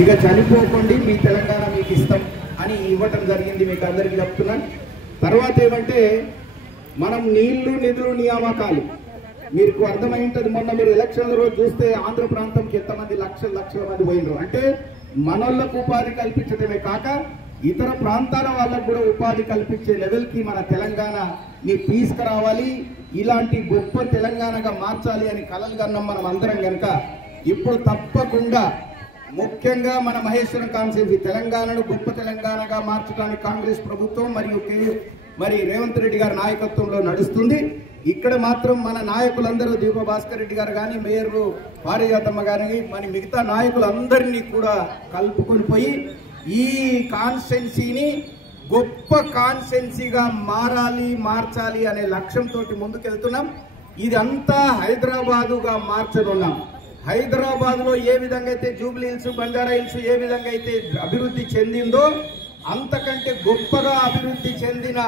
ఇక చనిపోకండి, మీ తెలంగాణ మీకు ఇస్తాం అని ఇవ్వటం జరిగింది. మీకు అందరికీ చెప్తున్నాను. తర్వాత ఏమంటే మనం నీళ్లు నిధులు నియామకాలు మీకు అర్థమై ఉంటుంది. మొన్న మీరు ఎలక్షన్ల రోజు చూస్తే ఆంధ్ర ప్రాంతంకి ఎంతమంది లక్షల మంది పోయినరు. అంటే మనోళ్లకు ఉపాధి కల్పించడమే కాక ఇతర ప్రాంతాల వాళ్ళకు కూడా ఉపాధి కల్పించే లెవెల్కి మన తెలంగాణని తీసుకురావాలి, ఇలాంటి గొప్ప తెలంగాణగా మార్చాలి అని కలలు కన్నాం మనం అందరం కనుక ఇప్పుడు తప్పకుండా ముఖ్యంగా మన మహేశ్వరం కాన్స్టిట్యూన్సీ తెలంగాణను గొప్ప తెలంగాణగా మార్చడానికి కాంగ్రెస్ ప్రభుత్వం మరియు రేవంత్ రెడ్డి గారి నాయకత్వంలో నడుస్తుంది. ఇక్కడ మాత్రం మన నాయకులందరూ దీప భాస్కర్ రెడ్డి గారు కానీ, మేయర్ పారిజాతమ్మ గారిని, మరి మిగతా నాయకులందరినీ కూడా కలుపుకొని పోయి ఈ కాన్స్టిట్యున్సీని గొప్ప కాన్స్టిట్యున్సీగా మార్చాలి అనే లక్ష్యంతో ముందుకెళ్తున్నాం. ఇదంతా హైదరాబాదుగా మార్చనున్నాం. హైదరాబాద్లో ఏ విధంగా అయితే జూబ్లీ హిల్స్, బంజారా హిల్స్ ఏ విధంగా అయితే అభివృద్ధి చెందిందో అంతకంటే గొప్పగా అభివృద్ధి చెందిన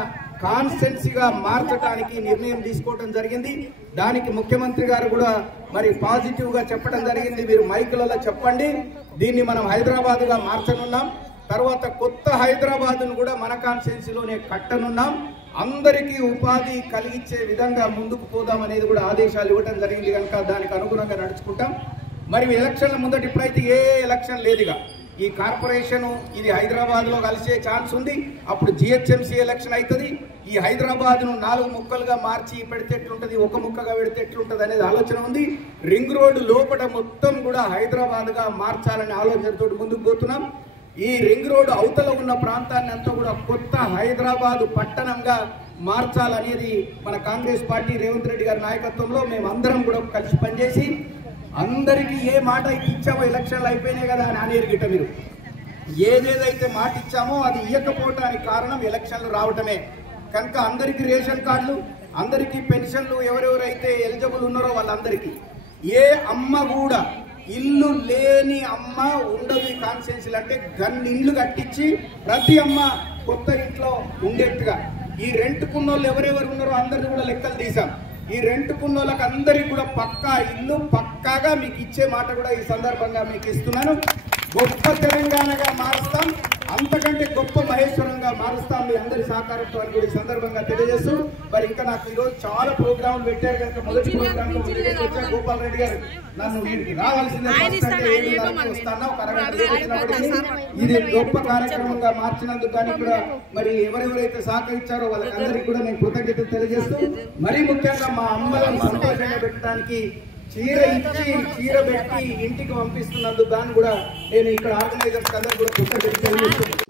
కాన్స్టిట్యున్సీగా మార్చడానికి నిర్ణయం తీసుకోవడం జరిగింది. దానికి ముఖ్యమంత్రి గారు కూడా మరి పాజిటివ్ గా చెప్పడం జరిగింది. మీరు మైకులలో చెప్పండి, దీన్ని మనం హైదరాబాద్గా మార్చనున్నాం. తర్వాత కొత్త హైదరాబాద్ను కూడా మన కాన్స్టిట్యున్సీలోనే కట్టనున్నాం. అందరికీ ఉపాధి కలిగించే విధంగా ముందుకు పోదాం అనేది కూడా ఆదేశాలు ఇవ్వడం జరిగింది కనుక దానికి అనుగుణంగా నడుచుకుంటాం. మరి ఎలక్షన్ల ముందట ఇప్పుడైతే ఏ ఎలక్షన్ లేదుగా, ఈ కార్పొరేషన్ ఇది హైదరాబాద్లో కలిసే ఛాన్స్ ఉంది. అప్పుడు జిహెచ్ఎంసీ ఎలక్షన్ అవుతుంది. ఈ హైదరాబాద్ను 4 ముక్కలుగా మార్చి పెడితే ఎట్లుంటుంది, ఒక ముక్కగా పెడితే ఎట్లుంటుంది అనేది ఆలోచన ఉంది. రింగ్ రోడ్డు లోపల మొత్తం కూడా హైదరాబాద్గా మార్చాలనే ఆలోచనతో ముందుకు పోతున్నాం. ఈ రింగ్ రోడ్డు అవతల ఉన్న ప్రాంతాన్ని అంతా కూడా కొత్త హైదరాబాదు పట్టణంగా మార్చాలనేది మన కాంగ్రెస్ పార్టీ రేవంత్ రెడ్డి గారి నాయకత్వంలో మేమందరం కూడా కలిసి పనిచేసి అందరికీ ఏ మాట ఇచ్చామో ఎలక్షన్లు అయిపోయినాయి కదా అని అనేరు గిట్ట మీరు ఏదేదైతే మాట ఇచ్చామో అది ఇవ్వకపోవటానికి కారణం ఎలక్షన్లు రావటమే. కనుక అందరికీ రేషన్ కార్డులు, అందరికీ పెన్షన్లు, ఎవరెవరైతే ఎలిజిబుల్ ఉన్నారో వాళ్ళందరికీ, ఏ అమ్మ కూడా ఇల్లు లేని అమ్మ ఉండదు ఈ కాన్స్టిట్యున్సీలు. అంటే ఇల్లు కట్టించి ప్రతి అమ్మ కొత్త ఇంట్లో ఉండేట్టుగా ఈ రెంట్కున్నోళ్ళు ఎవరెవరు ఉన్నారో అందరిని కూడా లెక్కలు తీసాం. ఈ రెంట్కున్నోళ్ళకి అందరికి కూడా పక్కా ఇల్లు పక్కాగా మీకు ఇచ్చే మాట కూడా ఈ సందర్భంగా మీకు ఇస్తున్నాను. గొప్ప తెలంగాణగా మారుస్తాం, అంతకంటే గొప్ప మహేశ్వరంగా మారుస్తాం మీ అందరి సహకారంతో అని కూడా ఈ సందర్భంగా తెలియజేస్తూ, మరి ఇంకా నాకు ఈరోజు చాలా ప్రోగ్రాంలు పెట్టారు కనుక మొదటి ప్రోగ్రామ్ గోపాల్ రెడ్డి గారు నన్ను వీరికి రావాల్సిందే వస్తాను ఒక అరగంట. ఇది గొప్ప కార్యక్రమంగా మార్చినందుకు కానీ కూడా మరి ఎవరెవరైతే సహకరించారో వాళ్ళకందరికీ కూడా నేను కృతజ్ఞతలు తెలియజేస్తూ, మరీ ముఖ్యంగా మా అమ్మలను సంతోషంగా పెట్టడానికి చీర ఇచ్చి చీర పెట్టి ఇంటికి పంపిస్తున్నందుకు దాన్ని కూడా నేను ఇక్కడ ఆర్గనైజర్స్ అందరూ కూడా కృతజ్ఞతలు తెలియజేస్తున్నాను.